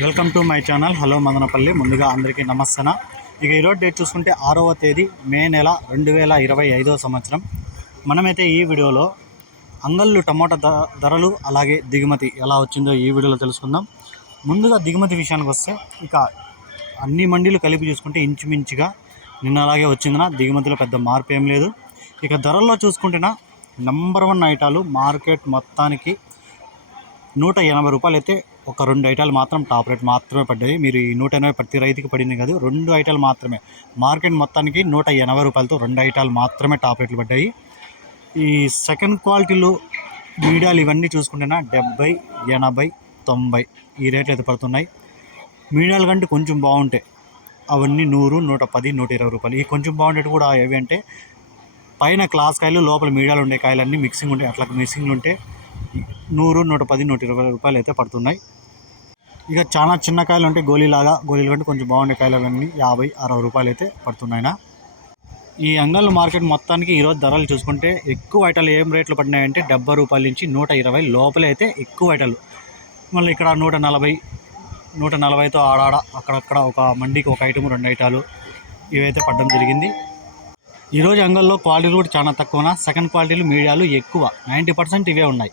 Welcome to my channel. Hello Madanapalle. ముందుగా అందరికీ నమస్తన. ఇక ఈరోజు డేట్ చూసుకుంటే ఆరవ తేదీ మే నెల రెండు వేల ఇరవై ఐదో సంవత్సరం. మనమైతే ఈ వీడియోలో అంగళ్ళు టమోటా ధరలు అలాగే దిగుమతి ఎలా వచ్చిందో ఈ వీడియోలో తెలుసుకుందాం. ముందుగా దిగుమతి విషయానికి వస్తే ఇక అన్ని మండీలు కలిపి చూసుకుంటే ఇంచుమించుగా నిన్న అలాగే వచ్చిందన. దిగుమతిలో పెద్ద మార్పు ఏం లేదు. ఇక ధరల్లో చూసుకుంటేనా నంబర్ వన్ ఐటాలు మార్కెట్ మొత్తానికి నూట ఎనభై రూపాయలు అయితే ఒక రెండు ఐటాలు మాత్రం టాప్ రేట్ మాత్రమే పడ్డాయి. మీరు ఈ నూట ఎనభై ప్రతి రైతుకి పడింది కాదు రెండు ఐటాలు మాత్రమే. మార్కెట్ మొత్తానికి నూట ఎనభై రూపాయలతో రెండు ఐటాలు మాత్రమే టాప్ రేట్లు పడ్డాయి. ఈ సెకండ్ క్వాలిటీలు మీడియాలు ఇవన్నీ చూసుకుంటేనా డెబ్బై ఎనభై తొంభై ఈ రేట్లు అయితే పడుతున్నాయి. మీడియాల కంటే కొంచెం బాగుంటాయి అవన్నీ నూరు నూట పది నూట ఇరవై రూపాయలు. ఈ కొంచెం బాగుండేవి కూడా ఏవి అంటే పైన క్లాస్ కాయలు లోపల మీడియాలు ఉండే కాయలన్నీ మిక్సింగ్ ఉంటాయి అట్లా మిక్సింగ్ ఉంటే నూరు నూట పది నూట ఇరవై రూపాయలు అయితే పడుతున్నాయి. ఇక చాలా చిన్న కాయలు ఉంటాయి గోళీలాగా గోళీల కంటే కొంచెం బాగుండే కాయలు అవన్నీ యాభై అరవై రూపాయలు అయితే పడుతున్నాయినా. ఈ అంగళ్ళు మార్కెట్ మొత్తానికి ఈరోజు ధరలు చూసుకుంటే ఎక్కువ ఐటలు ఏం రేట్లు పడినాయంటే డెబ్బై రూపాయల నుంచి నూట ఇరవై లోపలే అయితే ఎక్కువ ఐటలు. మళ్ళీ ఇక్కడ నూట నలభై నూట నలభైతో ఆడాడ అక్కడక్కడ ఒక మండికి ఒక ఐటమ్ రెండు ఐటాలు ఇవైతే పడడం జరిగింది. ఈరోజు అంగల్లో క్వాలిటీలు కూడా చాలా తక్కువన? సెకండ్ క్వాలిటీలు మీడియాలు ఎక్కువ. నైంటీ పర్సెంట్ ఇవే ఉన్నాయి.